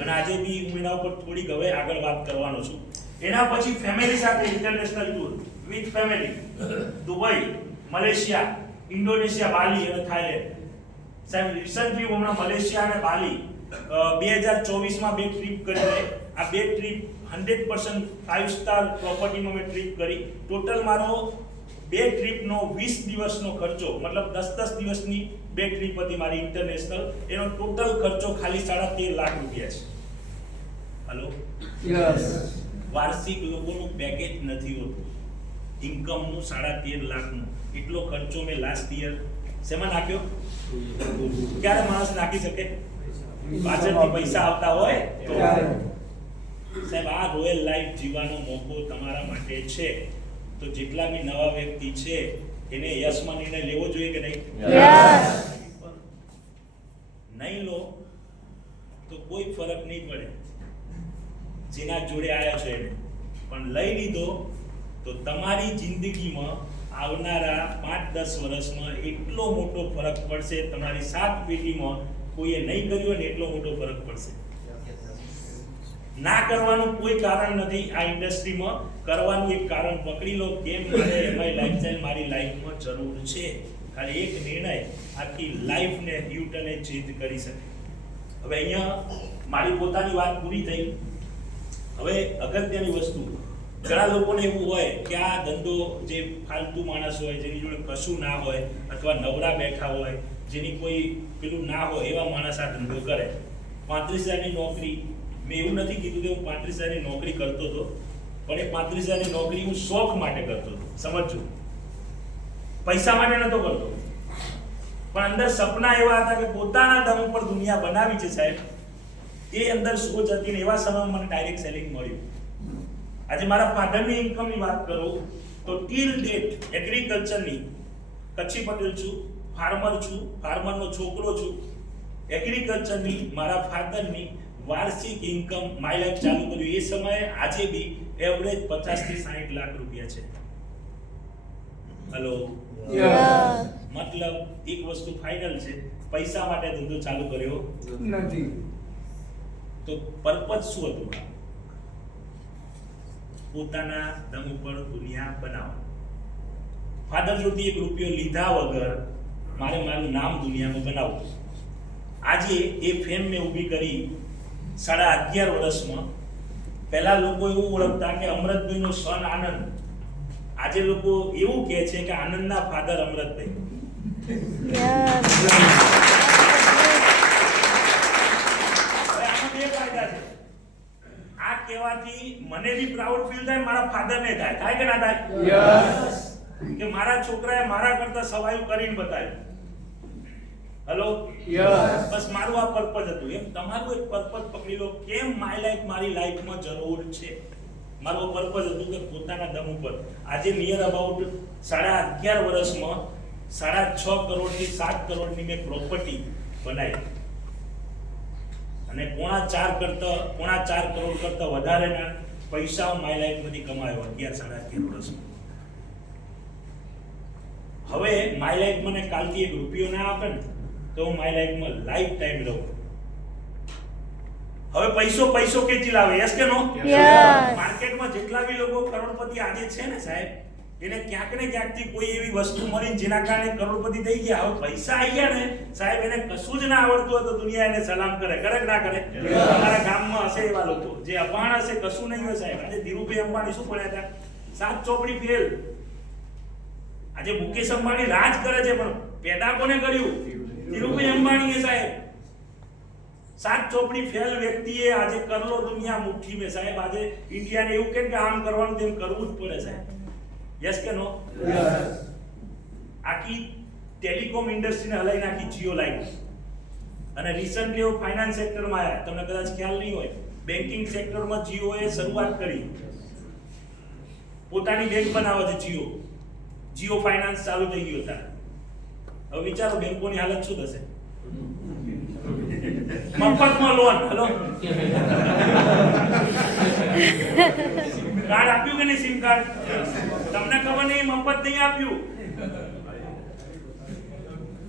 અને આજે બી હું એના ઉપર થોડીક હવે આગળ વાત કરવાનો છું. એના પછી ફેમિલી સાથે international tour with family, Dubai, Malaysia, Indonesia, Bali અને થાઈલેન્ડ. સાહેબ રિસન્ટલી હું હમણાં મલેશિયા અને બાલી 2024માં 2 ટ્રીપ કરી છે. આ 2 ટ્રીપ 100% 5 સ્ટાર પ્રોપર્ટીમાં મેં ટ્રીપ કરી. ટોટલ મારો બે ટ્રીપનો 20 દિવસનો ખર્ચો, મતલબ 10 દિવસની બે ટ્રીપ હતી મારી ઇન્ટરનેશનલ, એનો ટોટલ ખર્ચો ખાલી 13.5 લાખ રૂપિયા છે. હલો, વાર્ષિક લોકોનું પેકેજ નથી હોતું ઇન્કમનું 13.5 લાખનું. એટલો ખર્ચો મેં લાસ્ટ યર શેમાં નાખ્યો? ક્યારે માણસ નાખી શકે? પાછળથી પૈસા આવતા હોય તો. સાહેબ, આ રોયલ લાઈફ જીવવાનો મોકો તમારા માટે છે, તો જેટલા બી નવા વ્યક્તિ છે એને યસમાં નિર્ણય લેવો જોઈએ કે નહીં? નહીં લો તો કોઈ ફરક નહીં પડે જેના જોડે આવ્યા છો એને, પણ લઈ લીધો તો તમારી જિંદગીમાં આવનારા 5-10 વર્ષમાં એટલો મોટો ફરક પડશે, તમારી 7 પેઢીમાં કોઈએ નહીં કર્યો ને એટલો મોટો ફરક પડશે. ના કરવાનું કોઈ કારણ નથી આ ઇન્ડસ્ટ્રીમાં, કરવાનું એક કારણ પકડી લો, કેમ મારે એમાંય લાઈફસ્ટાઈલ મારી લાઈફમાં જરૂર છે. ખાલી એક નિર્ણય આખી લાઈફને યુટર્ન ચેન્જ કરી શકે. હવે અહીંયા મારી પોતાની વાત પૂરી થઈ. હવે અગત્યની વસ્તુ, ઘણા લોકોને એવું હોય કે આ ધંધો જે ફાલતુ માણસ હોય, જેની જોડે કશું ના હોય, અથવા નવરા બેઠા હોય, જેની કોઈ પેલું ના હોય, એવા માણસ આ ધંધો કરે. 35,000ની નોકરી, મેં એવું નથી કીધું કે હું 35,000ની નોકરી કરતો હતો, પણ એ 35,000ની નોકરી હું શોખ માટે કરતો હતો. સમજજો, પૈસા માટે નતો કરતો, પણ અંદર સપના એવા હતા કે પોતાના દમ ઉપર દુનિયા બનાવી છે સાહેબ. એ અંદર સોચ હતી ને એવા સમયમાં મને ડાયરેક્ટ સેલિંગ મળ્યું. આજે મારા ફાધરની ઇન્કમની વાત કરું તો ટીલ ડેટ એગ્રીકલ્ચરની, કચ્છી પટેલ છું, ફાર્મર છું, ફાર્મરનો છોકરો છું, એગ્રીકલ્ચરની મારા ફાધરની વાર્ષિક ઇન્કમ માય લાઈફ ચાલુ કર્યું એ સમયે આજે બી એવરેજ 50 થી 60 લાખ રૂપિયા છે. હલો, મતલબ એક વસ્તુ ફાઇનલ છે, પૈસા માટે ધંધો ચાલુ કર્યો નથી. તો પર્પઝ શું હતું? પોતાના દમ ઉપર દુનિયા બનાવો. ફાધર જોડથી 1 રૂપિયો લીધા વગર મારે મારું નામ દુનિયામાં બનાવવું. આજે એ ફેમ મેં ઊભી કરી 11.5 વર્ષમાં. પહેલા લોકો એવું ઓળખતા કે અમૃતભાઈનો સન આનંદ, આજે લોકો એવું કહે છે કે આનંદના ફાધર અમૃતભાઈ. આ કહેવાથી મને બી પ્રાઉડ ફીલ થાય, મારા ફાધરને થાય કે ના થાય? કે મારા છોકરાએ મારા કરતા સવાયું કરીને બતાવ્યું. હેલો, બસ મારું આ પર્પઝ હતું. એમ તમારું એક પર્પઝ પકડી લો, કેમ માય લાઈફ મારી લાઈફમાં જરૂર છે. મારું પર્પઝ હતું કે પોતાના દમ ઉપર આજે નિયર અબાઉટ 11.5 વર્ષમાં 6.5 કરોડથી 7 કરોડની મેં પ્રોપર્ટી બનાવી, અને 4.5 કરોડ કરતા વધારેના પૈસા માય લાઈફમાંથી કમાયો 11-11.5 વર્ષમાં. હવે માય લાઈફ મને કાલથી 1 રૂપિયો ના આપે ને તો હું માય લાઈફમાં લાઈફ ટાઈમ રહું. હવે પૈસો ખેંચી લાવે, યસ કે નો? માર્કેટમાં જેટલા બી લોકો કરોડપતિ આજે છે ને સાહેબ, એને ક્યાંક ને ક્યાંકથી કોઈ એવી વસ્તુ મળી જેના કારણે કરોડપતિ થઈ ગયા. હવે પૈસા આવી ગયા ને સાહેબ, એને કશું જ ના આવડતું હોય તો દુનિયા એને સલામ કરે કે ના કરે? તમારા ગામમાં હશે એવા લોકો જે અભણ હશે, કશું નહીં હોય સાહેબ. આજે ધીરુભાઈ અંબાણી શું ભણ્યા હતા? 7 ચોપડી ફેલ. આજે મુકેશ અંબાણી રાજ કરે છે, પણ પેદા કોને કર્યું? ધીરુભાઈ અંબાણીએ સાહેબ. 7 ચોપડી ફેલ વ્યક્તિએ આજે કરલો દુનિયા મુઠ્ઠી में સાહેબ. આજે ઇન્ડિયાને એવું કે આમ કરવાનું તેમ કરવું જ પડે સાહેબ. યસ કે નો? આખી ટેલિકોમ ઇન્ડસ્ટ્રીને હલાઈ નાખી જીઓ લાઈફ. અને રિસન્ટલી એવો ફાઇનાન્સ સેક્ટરમાં આવ્યા, તમને કદાચ ખ્યાલ નહીં હોય, બેન્કિંગ સેક્ટરમાં જીઓએ શરૂઆત કરી, પોતાની બેંક બનાવે છે જીઓ ફાઇનાન્સ ચાલુ થઈ ગયો હતા. હવે વિચારો બેંકોની હાલત શું થશે? મફતમાં લોન. હેલો, કાર્ડ આપ્યું કે નહીં? સિમ કાર્ડ તમને ખબર નહીં, મફત નહીં આપ્યું.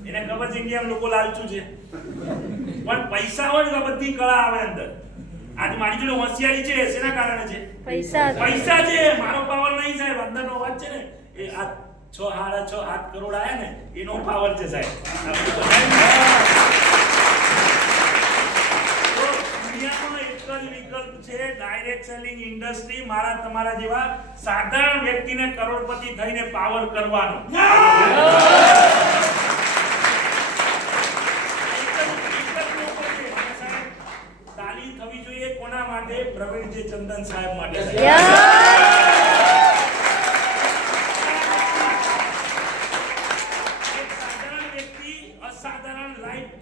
એને ખબર છે ઇન્ડિયામાં લોકો લાલચુ છે, પણ પૈસા હોય તો બધી કળા આવે અંદર. આજ મારી જોડે હોશિયારી છે, શેના કારણે છે? પૈસા છે. મારો પાવર નહીં સાહેબ, અંદરનો અવાજ છે ને એ આ 6.5 કરોડ આયા ને એનો પાવર છે સાહેબ. દુનિયામાં જ વિકલ્પ છે ડાયરેક્ટ સેલિંગ ઇન્ડસ્ટ્રી. મારા તમારા જેવા સાધારણ વ્યક્તિને કરોડપતિ થઈને પાવર કરવાનો. તાલી થવી જોઈએ કોના માટે? પ્રવીણજી ચંદન સાહેબ માટે.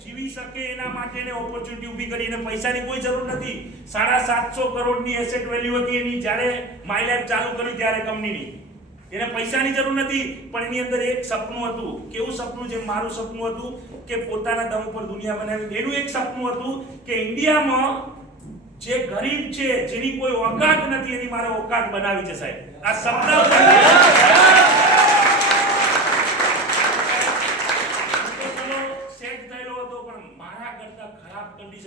જીવી શકે એના માટે એને ઓપોર્ચ્યુનિટી ઊભી કરી. એને પૈસાની કોઈ જરૂર નથી. 750 કરોડની એસેટ વેલ્યુ હતી એની જ્યારે માય લાઈફ ચાલુ કરી ત્યારે કંપનીની. એને પૈસાની જરૂર નથી, પણ એની અંદર એક સપનું હતું. કેવું સપનું? જેમ મારું સપનું હતું કે પોતાના દમ ઉપર દુનિયા બનાવી, એનું એક સપનું હતું કે ઇન્ડિયામાં જે ગરીબ છે, જેની કોઈ ઓકાત નથી, એની મારે ઓકાત બનાવી છે સાહેબ. આ સપના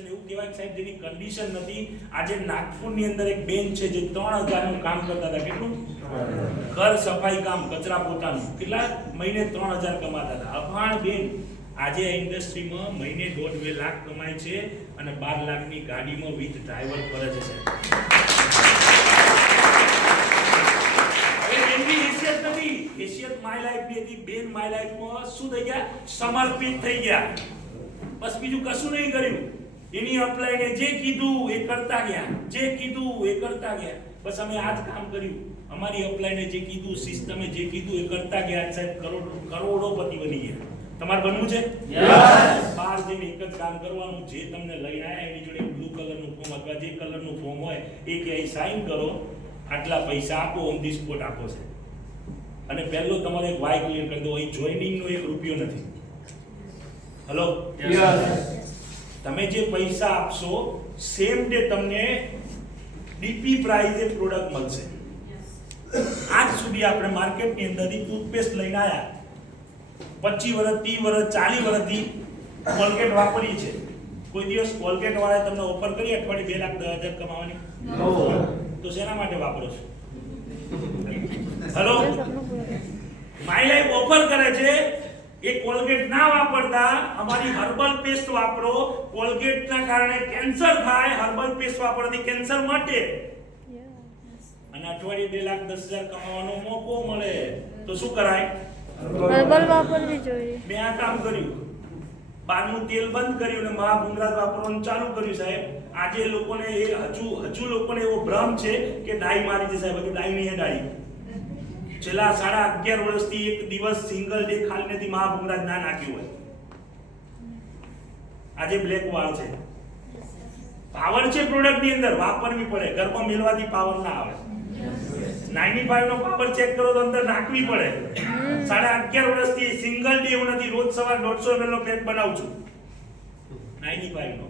એવું કહેવાય સાહેબ જેની કન્ડિશન નથી. આજે નાગપુરની અંદર એક બેન છે જે 3000 નું કામ કરતા હતા. કેટલું? ઘર સફાઈ કામ, કચરા પોતાનું. કેટલા? મહિને 3000 કમાતા હતા. અભાણ બેન આજે આ ઇન્ડસ્ટ્રીમાં મહિને 1.5-2 લાખ કમાય છે અને 12 લાખની ગાડીમાં વિથ ડ્રાઈવર ફરે છે સાહેબ. હવે બેનની હેસિયત નથી, હેસિયત માય લાઈફની હતી. બેન માય લાઈફમાં શું થઈ ગયા? સમર્પિત થઈ ગયા. બસ બીજું કશું નહીં કર્યું. એની અપ્લાયને જે કીધું એ કરતા ગયા, જે કીધું એ કરતા ગયા. બસ અમે આ જ કામ કર્યું. અમારી અપ્લાયને જે કીધું, સિસ્ટમે જે કીધું એ કરતા ગયા. સાહેબ કરોડોપતિ બની ગયા. તમારે બનવું છે? બહાર જઈને એક જ કામ કરવાનું. જે તમને લઈને આવ્યા એની જોડે બ્લુ કલરનું ફોર્મ અથવા જે કલરનું ફોર્મ હોય એ કે અહીં સાઈન કરો, આટલા પૈસા આપો, ઓન ધી સ્પોટ આપો છે. અને પહેલો તમારે એક વાય ક્લિયર કરી દો, અહીં જોઈનિંગનો 1 રૂપિયો નથી. હેલો, તમે જે પૈસા આપશો સેમ ડે તમને ડીપી પ્રાઇઝે પ્રોડક્ટ મળશે. આજ સુધી આપણે માર્કેટની અંદરથી ટૂથપેસ્ટ લઈને આવ્યા, 25 વર્ષ, 30 વર્ષ, 40 વર્ષથી કોલગેટ વાપરીએ છે. કોઈ દિવસ કોલગેટ વાળાએ તમને ઓફર કરી અઠવાડિયે 2,10,000 કમાવાની? તો શેના માટે વાપરો છો? હેલો, માય લાઈફ ઓફર કરે છે એ કોલગેટ ના વાપરતા અમારી હર્બલ પેસ્ટ વાપરો. કોલગેટના કારણે કેન્સર થાય, હર્બલ પેસ્ટ વાપરવાથી કેન્સર મટે અને અઠવાડિયે 2,10,000 કમાવાનો મોકો મળે. તો શું કરાય? હર્બલ વાપરવી જોઈએ. મેં આ કામ કર્યું. બહારનું તેલ બંધ કર્યું અને મહાભૂંગરાજ વાપરવાનું ચાલુ કર્યું સાહેબ. આજે લોકોને એ હજુ લોકોને એવો ભ્રમ છે કે ડાઈ મારી છે સાહેબ. હજુ ડાઈ નહીં, ડાઈ છેલ્લા 11.5 વર્ષથી એક દિવસ સિંગલ ડે ખાલી નથી મહાભૂંગરાજ ના નાખ્યું હોય. આજે બ્લેક વાળ છે. પાવર છે પ્રોડક્ટ ની અંદર, વાપરવી પડે. ઘરમાં મેળવાથી પાવર ના આવે. 95 નો પાવર ચેક કરો તો અંદર નાખવી પડે. 11.5 વર્ષથી સિંગલ ડે એવું નથી. રોજ સવાર 150 ml નો પેક બનાવું છું 95 નો.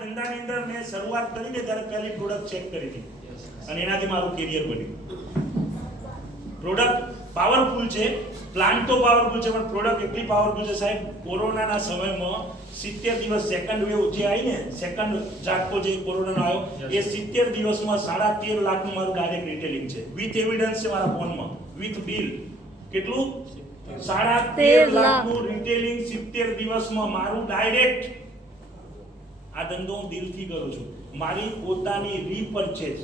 ધંધાની અંદર મેં શરૂઆત કરીને ત્યારે પહેલી પ્રોડક્ટ ચેક કરી હતી અને એનાથી મારું કેરિયર બન્યું. પ્રોડક્ટ પાવરફુલ છે, પ્લાન્ટ તો પાવરફુલ છે, પણ પ્રોડક્ટ એટલી પાવરફુલ છે સાહેબ. કોરોનાના સમયમાં 70 દિવસ સેકન્ડ વેવ જે આવી ને, સેકન્ડ ઝાટકો જે કોરોનાનો આવ્યો, એ 70 દિવસમાં 13.5 લાખનું મારું ડાયરેક્ટ રિટેલિંગ છે. વિથ એવિડન્સ છે મારા ફોનમાં, વિથ બિલ. કેટલું? 13.5 લાખનું રિટેલિંગ 70 દિવસમાં મારું ડાયરેક્ટ. આ ધંધો હું દિલથી કરું છું. મારી પોતાની રીપરચેઝ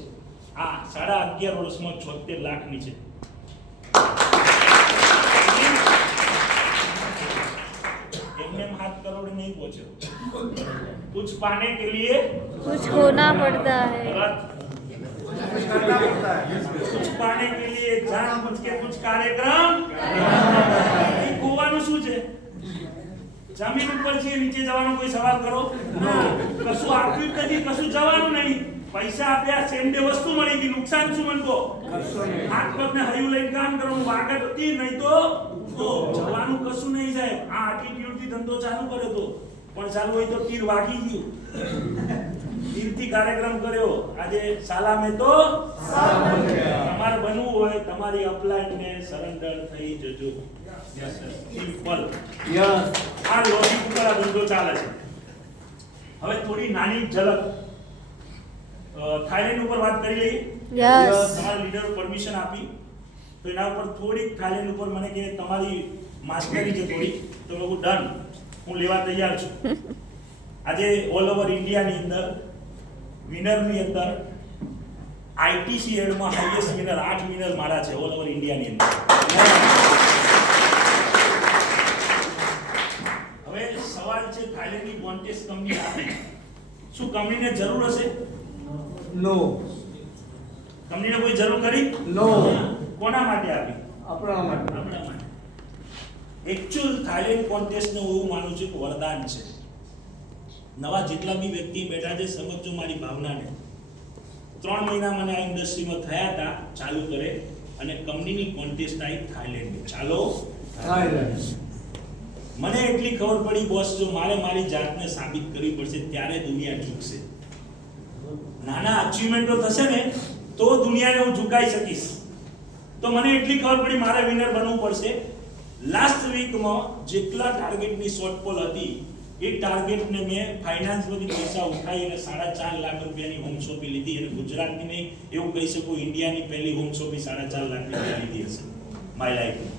આ 11.5 વર્ષમાં 76 લાખની છે. એમને 7 કરોડ नहीं पहुंचे. कुछ पाने के लिए कुछ खोना पड़ता है. कुछ पाने के लिए जान बुझ के कुछ कार्यक्रम. ખોવાનું શું છે? જમીન ઉપર છે, નીચે જવાનો કોઈ સવાલ કરો? કશું આપ્યું નથી, કશું જવાનું નહીં. પૈસા આપ્યા, સેમ ડે વસ્તુ મળી ગઈ, નુકસાન શું મનકો? હાથ પગને હરિયું લઈને કામ કરવાનું, વાગત હતી નહીં તો જવાનું કશું નહીં સાહેબ. આ એટીટ્યુડ થી ધંધો ચાલુ કર્યો તો, પણ ચાલુ હોય તો તીર વાગી ગયું. તીરથી કાર્યક્રમ કર્યો. આજે સાલામે તો તમારે બનવું હોય, તમારી અપ્લાયને સરેન્ડર થઈ જજો. સિમ્પલ. આ લોજિક ઉપર આ ધંધો ચાલે છે. હવે થોડી નાની ઝલક થાઈલેન્ડ ઉપર વાત કરી લઈએ. યસ. તમારા લીડર પરમિશન આપી તો એના ઉપર થોડીક થાઈલેન્ડ ઉપર મને કે તમારી માસ્ટરી છે થોડી, તો લોકો ડન, હું લેવા તૈયાર છું. આજે ઓલ ઓવર ઇન્ડિયાની અંદર વિનરની અંદર આઈટીસી એડમાં હાઈએસ્ટ વિનર 8 વિનર મારા છે ઓલ ઓવર ઇન્ડિયાની અંદર. હવે સવાલ છે થાઈલેન્ડની કોન્ટેસ્ટ કંપની આપી, શું કંપનીને જરૂર હશે? નો. કંપનીને કોઈ જરૂર કરી? નો. કોના માટે આપી? આપણા માટે. આપણા માટે. એક્ચ્યુઅલ થાઈલેન્ડ કોન્ટેસ્ટને હું એવું માનું છું કે વરદાન છે. નવા જેટલા બી વ્યક્તિ બેઠા છે, સમજજો મારી ભાવનાને. 3 મહિના મને આ ઇન્ડસ્ટ્રીમાં થયા હતા ચાલુ કરે, અને કંપનીની કોન્ટેસ્ટ આવી થાઈલેન્ડ. ચાલો થાઈલેન્ડ. મને એટલી ખબર પડી બોસ, જો મારે મારી જાતને સાબિત કરવી પડશે ત્યારે દુનિયા ઝૂકશે. નાના અચીવમેન્ટો થશે ને તો દુનિયાને હું ઝુકાઈ શકીશ. તો મને એટલી ખબર પડી મારે વિનર બનવું પડશે. લાસ્ટ વીકમાં જેટલા ટાર્ગેટની શોર્ટફોલ હતી એ ટાર્ગેટને મેં ફાઇનાન્સમાંથી પૈસા ઉઠાવી અને 4.5 લાખ રૂપિયાની હોમ શોપી લીધી. અને ગુજરાતની નહીં એવું કહી શકું, ઇન્ડિયાની પહેલી હોમ શોપી 4.5 લાખ રૂપિયા લીધી હશે માય લાઈફમાં.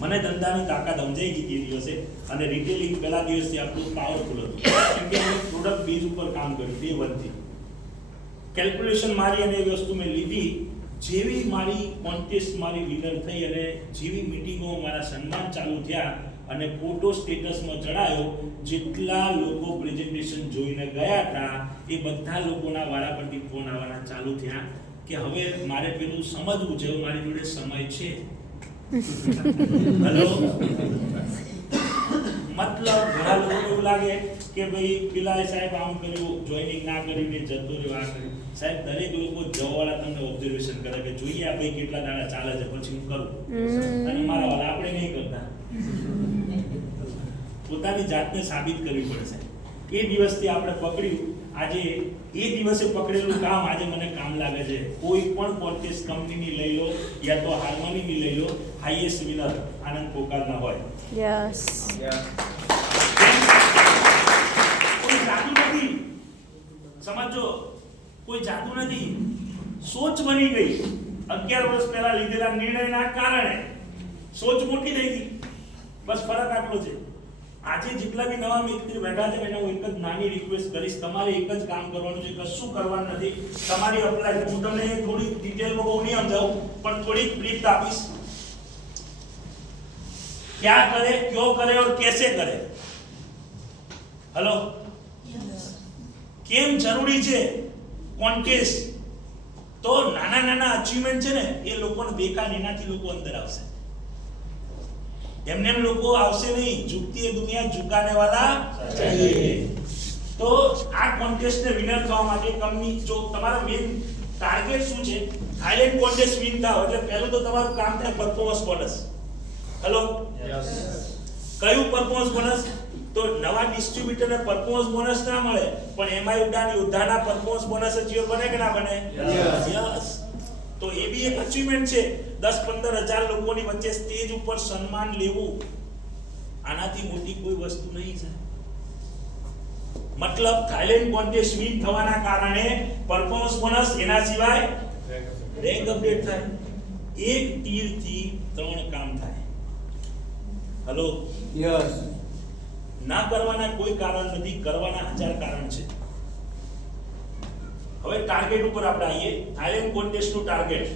મને ધંધાની તાકાત સમજાઈ ગઈ એ દિવસે, અને રિટેલિંગ પહેલા દિવસથી આપણું પાવરફુલ હતું, કેમ કે અમે પ્રોડક્ટ બેઝ ઉપર કામ કર્યું. બે વનથી કેલ્ક્યુલેશન મારી અને એ વસ્તુ મેં લીધી. જેવી મારી કોન્ટેસ્ટ મારી વિનર થઈ અને જેવી મિટિંગો મારા સન્માન ચાલુ થયા અને ફોટો સ્ટેટસમાં ચડાયો, જેટલા લોકો પ્રેઝન્ટેશન જોઈને ગયા હતા એ બધા લોકોના વાળા પરથી ફોન આવવાના ચાલુ થયા કે હવે મારે પેલું સમજવું છે, મારી જોડે સમય છે. હેલો, મતલબ ઘણા લોકોને એવું લાગે કે ભાઈ પેલા સાહેબ આમ કર્યું, જોઈનિંગ ના કરીને જતો રહ્યો, આ કર્યું. સાહેબ, દરેક લોકો જવાવાળા તમને ઓબ્ઝર્વેશન કરે કે જોઈએ આ ભાઈ કેટલા દાડા ચાલે છે પછી હું કરું. અને મારા વાળા આપણે નહીં કરતા. પોતાની જાતને સાબિત કરવી પડશે. એ દિવસથી આપણે પકડ્યું. આજે એ દિવસે પકડેલું કામ આજે મને કામ લાગે છે. કોઈ પણ કોન્ટેસ્ટ કંપનીની લઈ લો યા તો હાર્મોનીની લઈ લો, હાઈએસ્ટ વિનર આનંદ પોકારના હોય. યસ. કોઈ જાદુ નથી, સમજો, કોઈ જાદુ નથી. સોચ બની ગઈ. 11 વર્ષ પહેલા લીધેલા નિર્ણયના કારણે સોચ મોટી થઈ ગઈ. બસ ફરક આટલો છે. આજે જેટલા બી નવા વ્યક્તિ બેઠા છે એને હું એક જ નાની રિક્વેસ્ટ કરીશ, તમારે એક જ કામ કરવાનું છે, કશું કરવાનું નથી. તમારી અપ્લાય, હું તમને થોડી ડિટેલમાં બહુ નહીં સમજાવું, પણ થોડી બ્રીફ આપીશ. ક્યાં કરે, ક્યો કરે और कैसे કરે. હેલો, કેમ જરૂરી છે કોન્ટેસ્ટ? તો નાના નાના અચીવમેન્ટ છે ને એ લોકોને દેખાય, એનાથી લોકો અંદર આવશે. એમને એમ લોકો આવશે નહીં. ઝુકતી એ દુનિયા ઝુકાને વાલા ચાહીએ. તો આ કોન્ટેસ્ટને વિનર થવા માટે કંપની, જો તમારા મેઇન ટાર્ગેટ શું છે, થાઈલેન્ડ કોન્ટેસ્ટ વિન થાવ એટલે પહેલું તો તમારું કામ થાય પરફોર્મન્સ બોનસ. હેલો, કયું પરફોર્મન્સ બોનસ? તો નવા ડિસ્ટ્રીબ્યુટરને પરફોર્મન્સ બોનસ ના મળે, પણ એમઆઈ ઉડાન યોદ્ધાના પરફોર્મન્સ બોનસ અચીવ બને કે ના બને? યસ. તો એ બી એક અચીવમેન્ટ છે. 10-15 હજાર લોકોની વચ્ચે સ્ટેજ ઉપર સન્માન લેવું, આનાથી મોટી કોઈ વસ્તુ નહીં છે. મતલબ થાઈલેન્ડ કોન્ટેસ્ટ વિન થવાના કારણે પરફોર્મન્સ બોનસ, એના સિવાય રેન્ક અપડેટ થાય. એક તીરથી 3 કામ થાય. Hello, yes. ના કરવાના કોઈ કારણ નથી, કરવાના 1000 કારણ છે. હવે ટાર્ગેટ ઉપર આપણે આવીએ. થાઈલેન્ડ કોન્ટેસ્ટનું ટાર્ગેટ,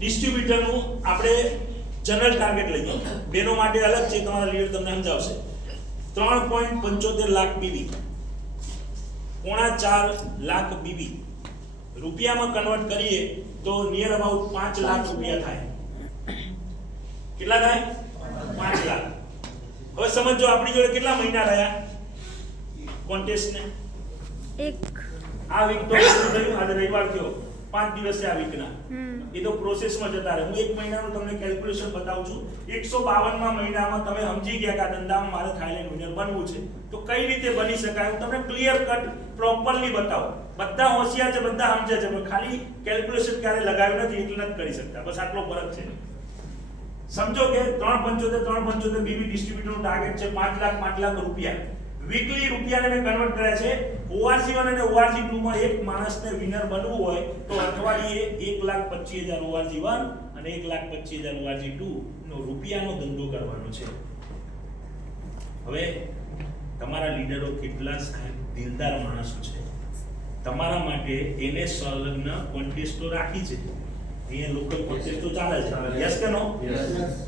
ડિસ્ટ્રીબ્યુટરનું આપણે જનરલ ટાર્ગેટ લઈએ. બેનો માટે અલગ છે, તમારા લીડર તમને સમજાવશે. 3.75 લાખ બીબી, 4.5 લાખ બીબી રૂપિયામાં કન્વર્ટ કરીએ તો નિયર અબાઉટ 5 લાખ રૂપિયા થાય. કેટલા થાય? 5 લાખ. હવે સમજો આપણી જોડે કેટલા મહિના રહ્યા કોન્ટેસ્ટને? આ વીક તો થયું, આજે રવિવાર થયો, 5 દિવસ છે આ વીકના. એ તો પ્રોસેસમાં જતા રહે. હું 1 મહિનાનું તમને કેલ્ક્યુલેશન બતાવું છું. 152માં મહિનામાં તમે સમજી ગયા કે આ ધંધામાં મારે થાઈલેન્ડ વિનર બનવું છે, તો કઈ રીતે બની શકાય હું તમને ક્લિયર કટ પ્રોપરલી બતાવું. બધા હોશિયાર છે, બધા સમજે છે, પણ ખાલી કેલ્ક્યુલેશન ક્યારે લગાવ્યું નથી એટલે નથી કરી શકતા. બસ આટલો ફરક છે. સમજો કે 3.75 બીબી ડિસ્ટ્રીબ્યુટરનું ટાર્ગેટ છે 5 લાખ રૂપિયા. વીકલી રૂપિયાને મેં કન્વર્ટ કર્યા છે. ORG1 અને ORG2 માં એક માણસને વિનર બનવું હોય તો અઠવાડિયે 1,25,000 ORG1 અને 1,25,000 ORG2 નો રૂપિયાનો ધંધો કરવાનો છે. હવે તમારા લીડરો કેટલા સાહેબ દિલદાર માણસો છે, તમારા માટે એને સંલગ્ન કોન્ટેસ્ટો રાખી છે. અહીંયા લોકલ કોન્ટેસ્ટો ચાલે છે, યસ કે નો?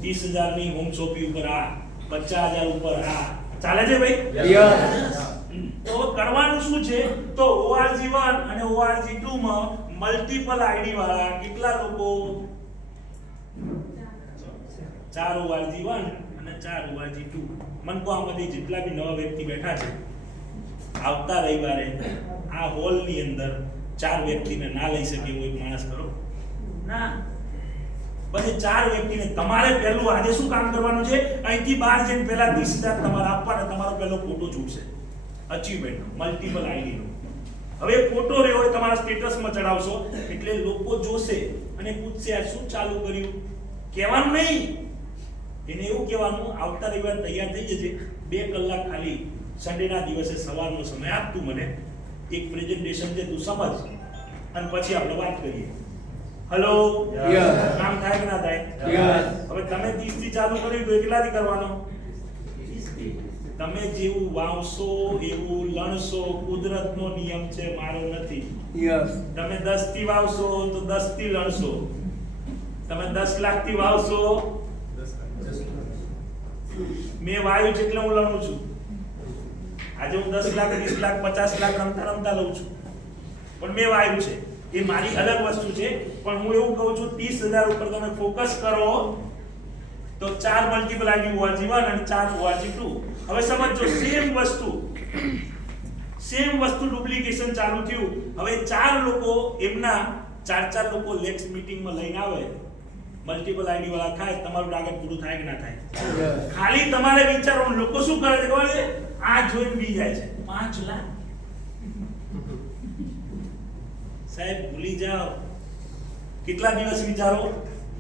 30,000 ની હોમ શોપી ઉપર આ, 50,000 ઉપર આ ચાલે છે ભાઈ. યસ. તો કરવાનું શું છે? તો ORG1 અને ORG2 માં મલ્ટીપલ આઈડી વાળા કેટલા લોકો? 4 ORG1 અને 4 ORG2. મન કો આમાંથી જેટલા બી નવા વ્યક્તિ બેઠા છે, આવતા રવિવારે આ હોલ ની અંદર 4 વ્યક્તિને ના લઈ શકે એવો એક માણસ કરો ના. પછી 4 વ્યક્તિને તમારે પહેલું આજે શું કામ કરવાનું છે? અહીંથી બહાર જઈને પહેલા 30,000 તમારે આપવાના, તમારો પહેલો ફોટો છૂટશે અચીવમેન્ટ મલ્ટીપલ આઈડી નો. હવે ફોટો રહ્યો હોય તમારા સ્ટેટસમાં ચડાવશો એટલે લોકો જોશે અને પૂછશે આ શું ચાલુ કર્યું. કહેવાનું નહીં, એને એવું કહેવાનું આવતા રવિવાર તૈયાર થઈ જજે, 2 કલાક ખાલી સન્ડેના દિવસે સવારનો સમય આપ, તું મને એક પ્રેઝન્ટેશન છે તું સમજ અને પછી આપણે વાત કરીએ. હેલો, કામ થાય કે ના થાય? હવે તમે 30 થી ચાલુ કર્યું તો કેટલાથી કરવાનો? તમે જેવું વાવશો એવું લણશો, કુદરતનો નિયમ છે, મારો નથી. તમે 10 થી વાવશો તો 10 થી લણશો, તમે 10 લાખ થી વાવશો, મેં વાયુ છે એટલે હું લણું છું. આજે હું 10 લાખ 20 લાખ 50 લાખ રમતા લઉં છું, પણ મેં વાયુ છે, એ મારી અલગ વસ્તુ છે. પણ હું એવું કહું છું 30,000 ઉપર તમે ફોકસ કરો તો 4 મલ્ટીપલ આઈડી ORG1 અને 4 ORG2. હવે સમજો, સેમ વસ્તુ ડુપ્લિકેશન ચાલુ થયું. હવે 4 લોકો એમના 4 લોકો નેક્સ્ટ મીટિંગમાં લઈને આવે, મલ્ટીપલ આઈડી વાળા થાય, તમારું ટાર્ગેટ પૂરું થાય કે ના થાય? ખાલી તમારે વિચારવાનું. લોકો શું કરે છે ખબર છે? આ જોઈને બી જાય છે 5 લાખ. સાહેબ ભૂલી જાઓ. કેટલા દિવસ વિચારો?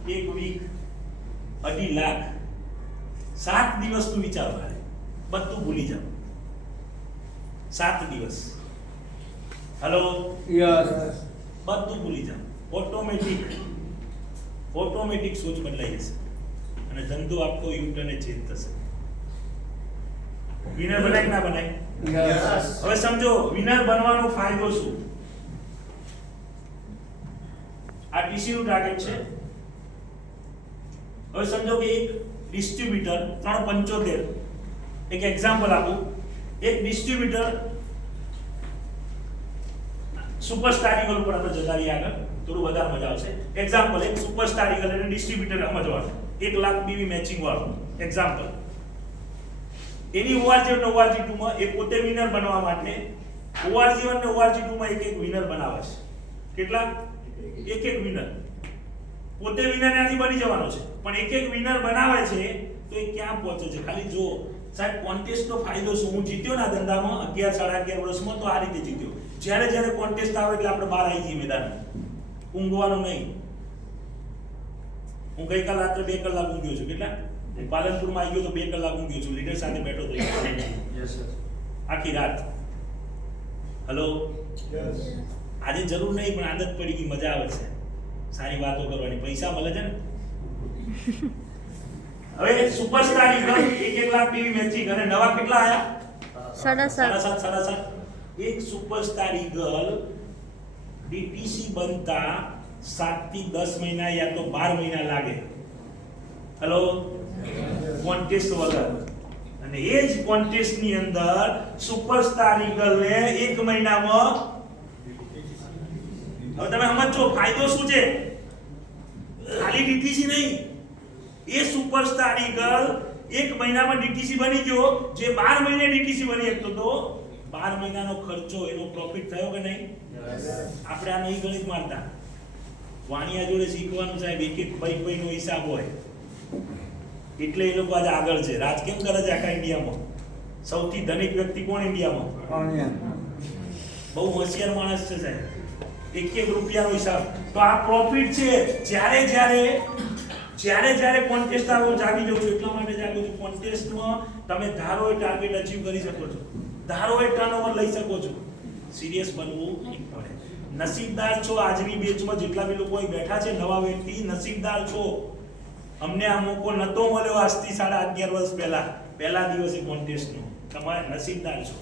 1 વીક, 2.5 લાખ, 7 દિવસ નું વિચારો, ખાલી બધું ભૂલી જાઓ. 7 દિવસ. હેલો, બધું ભૂલી જાઓ. ઓટોમેટિક સોચ બદલાઈ જશે અને ધંધો આખો યુટર્ને ચેન્જ થશે. વિનર બનાય કે ના બનાય? હવે સમજો વિનર બનવાનો ફાયદો શું? આ ટીસી નું ટાર્ગેટ છે. હવે સમજો કે એક ડિસ્ટ્રીબ્યુટર 375, એક એક્ઝામ્પલ આપું, એક ડિસ્ટ્રીબ્યુટર સુપરસ્ટાર ઈગલ ઉપર આપણે જતા રહીએ આગળ, થોડું વધારે મજા આવશે. એક્ઝામ્પલ, એક સુપરસ્ટાર ઈગલ અને ડિસ્ટ્રીબ્યુટર સમજવાનું, 1 લાખ બીવી મેચિંગ વાળું એક્ઝામ્પલ. એની ORG1 અને ORG2 માં એ પોતે વિનર બનવા માટે ORG1 અને ORG2 માં એક વિનર બનાવે છે. કેટલા? એક વિનર. પોતે વિનર નથી બની જવાનો છે, પણ એક વિનર બનાવે છે. તો એ ક્યાં પહોંચે છે? ખાલી જો સાહેબ કોન્ટેસ્ટનો ફાયદો શું? હું જીત્યો ના ધંધામાં 11-11.5 વર્ષમાં, તો આ રીતે જીત્યો. જ્યારે કોન્ટેસ્ટ આવે એટલે આપણે બહાર આવી જઈએ મેદાનમાં, ઊંઘવાનું નહીં. હું ગઈકાલ રાત્રે 2 કલાક ઊંઘ્યો છું. કેટલા? હું પાલનપુરમાં આવી ગયો તો 2 કલાક ઊંઘ્યો છું. લીડર સાથે બેઠો તો આખી રાત. હેલો, આજે જરૂર નહીં, પણ આદત પડી ગઈ, મજા આવે છે સારી વાતો કરવાની, પૈસા મળે છે ને. હવે superstar eagle 1 lakh BV matching અને નવા કેટલા આયા? 7.5. એક સુપરસ્ટાર ઈગલ ડીટીસી બનતા 7 થી 10 મહિના યા તો 12 મહિના લાગે. હેલો, કોન્ટેસ્ટ વગર. અને એ જ કોન્ટેસ્ટ ની અંદર સુપરસ્ટાર ઈગલ ને 1 મહિનામાં, હવે તમે સમજો ફાયદો શું છે? ખાલી ડીટીસી નહીં, એ સુપરસ્ટાર ઈગલ 1 મહિનામાં ડીટીસી બની ગયો, જે 12 મહિને ડીટીસી બની શકતો તો 12 મહિનાનો ખર્ચો એનો પ્રોફિટ થયો કે નહીં? આપણે આ નહીં ગણિત મારતા, વાણિયા જોડે શીખવાનું સાહેબ, એક ભાઈનો હિસાબ હોય એટલે એ લોકો આજે આગળ છે. રાજ કેમ કરે છે આખા ઇન્ડિયામાં? સૌથી ધનિક વ્યક્તિ કોણ ઇન્ડિયામાં? બહુ હોશિયાર માણસ છે સાહેબ. 1 રૂપિયાનો હિસાબ. તો આ પ્રોફિટ છે. જ્યારે કોન્ટેસ્ટ આવો જાગી જાઉં છું, એટલા માટે જાગું છું. કોન્ટેસ્ટમાં તમે ધારો એ ટાર્ગેટ અચીવ કરી શકો છો, ધારો એ ટર્નઓવર લઈ શકો છો. સિરિયસ બનવું પડે. નસીબદાર છો આજની બેચમાં જેટલા બી લોકો અહીં બેઠા છે નવા વ્યક્તિ નસીબદાર છો. અમને આ મોકો નતો મળ્યો આજથી 11.5 વર્ષ પહેલા દિવસે કોન્ટેસ્ટનો. તમારે નસીબદાર છો.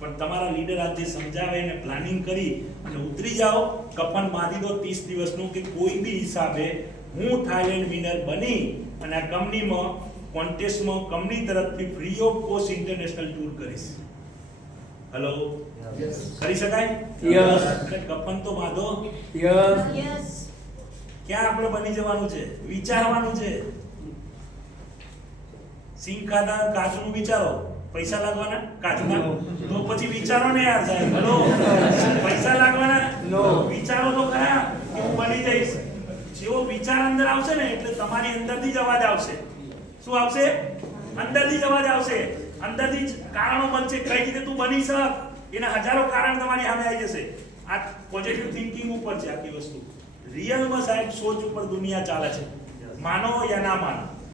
પણ તમારા લીડર આજે સમજાવે અને પ્લાનિંગ કરી અને ઉતરી જાઓ. કફન બાંધી દો 30 દિવસનું કે કોઈ બી હિસાબે હું થાઈલેન્ડ વિનર બની અને આ કંપનીમાં કોન્ટેસ્ટમાં કંપની તરફથી free of cost international tour કરીશ. હેલો, કરી શકાય? Yes. કફન તો બાંધો. Yes. ક્યાં આપણે બની જવાનું છે? વિચારવાનું છે. સિંગ ખાધા કાચનું વિચારો, પૈસા લાગવાના કાચના? તો પછી વિચારો ને યાર સાહેબ. હેલો, પૈસા લાગવાના? No. વિચારો તો ખરા કે હું બની જઈશ. જેવો વિચાર અંદર આવશે ને એટલે તમારી અંદરથી જ અવાજ આવશે. શું આવશે? અંદરથી જ અવાજ આવશે. અંદરથી જ કારણો બનશે કઈ રીતે તું બની શક. એના હજારો કારણ તમારી સામે આવી જશે. આ પોઝિટિવ થિંકિંગ ઉપર છે આખી વસ્તુ. રિયલમાં સાહેબ સોચ ઉપર દુનિયા ચાલે છે. માનો યા ના માનો.